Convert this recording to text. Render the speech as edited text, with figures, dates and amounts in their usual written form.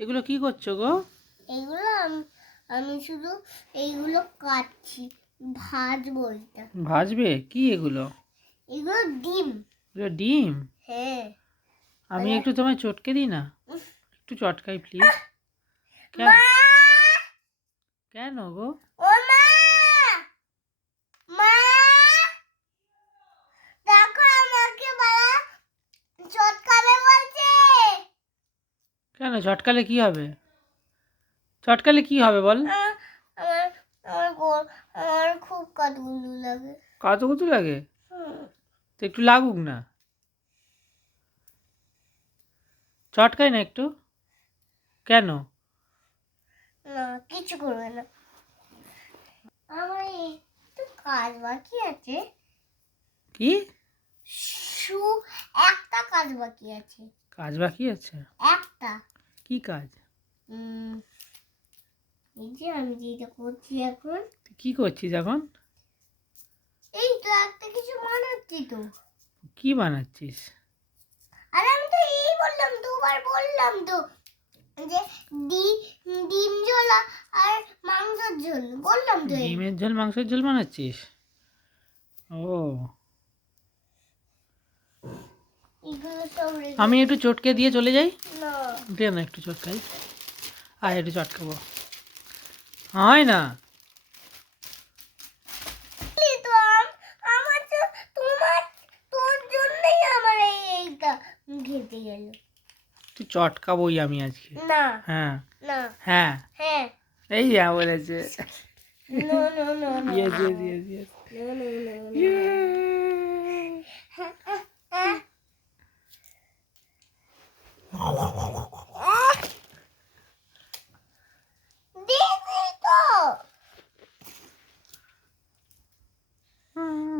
এগুলো কি করছো গো? এগুলো আমি শুধু এইগুলো কাটছি, ভাজবো এটা। ভাজবে কি এগুলো? এগুলো ডিম। এগুলো ডিম? হ্যাঁ। আমি মানে একটু তোমায় চটকে দিই না? একটু চটকাই প্লিজ। মা, কেন গো? ও মা, মা, দেখো আমাকে বাবা চটকাবে বলছে। কেন চটকালে কি হবে? চটকালে কি হবে বল? আমার আমার খুব কাঁদগুলো লাগে। কতগুলো লাগে? তো একটু লাগুক না, চটকাই না একটু। কেন? না, কিছু করবে না। আমার একটু কাজ বাকি আছে। কি? একটা কাজ বাকি আছে। কাজ বাকি আছে? একটা। কি কাজ? এই যে আমি যেটা করছি এখন। তুই কি করছিস এখন? এই তো একটা কিছু বানাচ্ছি তো। কি বানাচ্ছিস? আরে আমি তো এই বললাম, দুবার বললাম তো যে ডিম ঝোল আর মাংসের ঝোল বললাম তো। ডিমের ঝোল মাংসের ঝোল বানাচ্ছিস? ও, এগুলো সব আমি একটু চটকে দিয়ে চলে যাই। না। দে না একটু চটকাই। আর একটু চটকাবো। হয় না। তো আমার তো তোর জন্যই আমার এইটা খেতে গেল। তুই চটকাবোই আমি আজকে। না হ্যাঁ না। হ্যাঁ, হ্যাঁ। এই যা বলেছে। No, no, no, no. Yes yes yes yes. No, no, no, no. ইয়ে।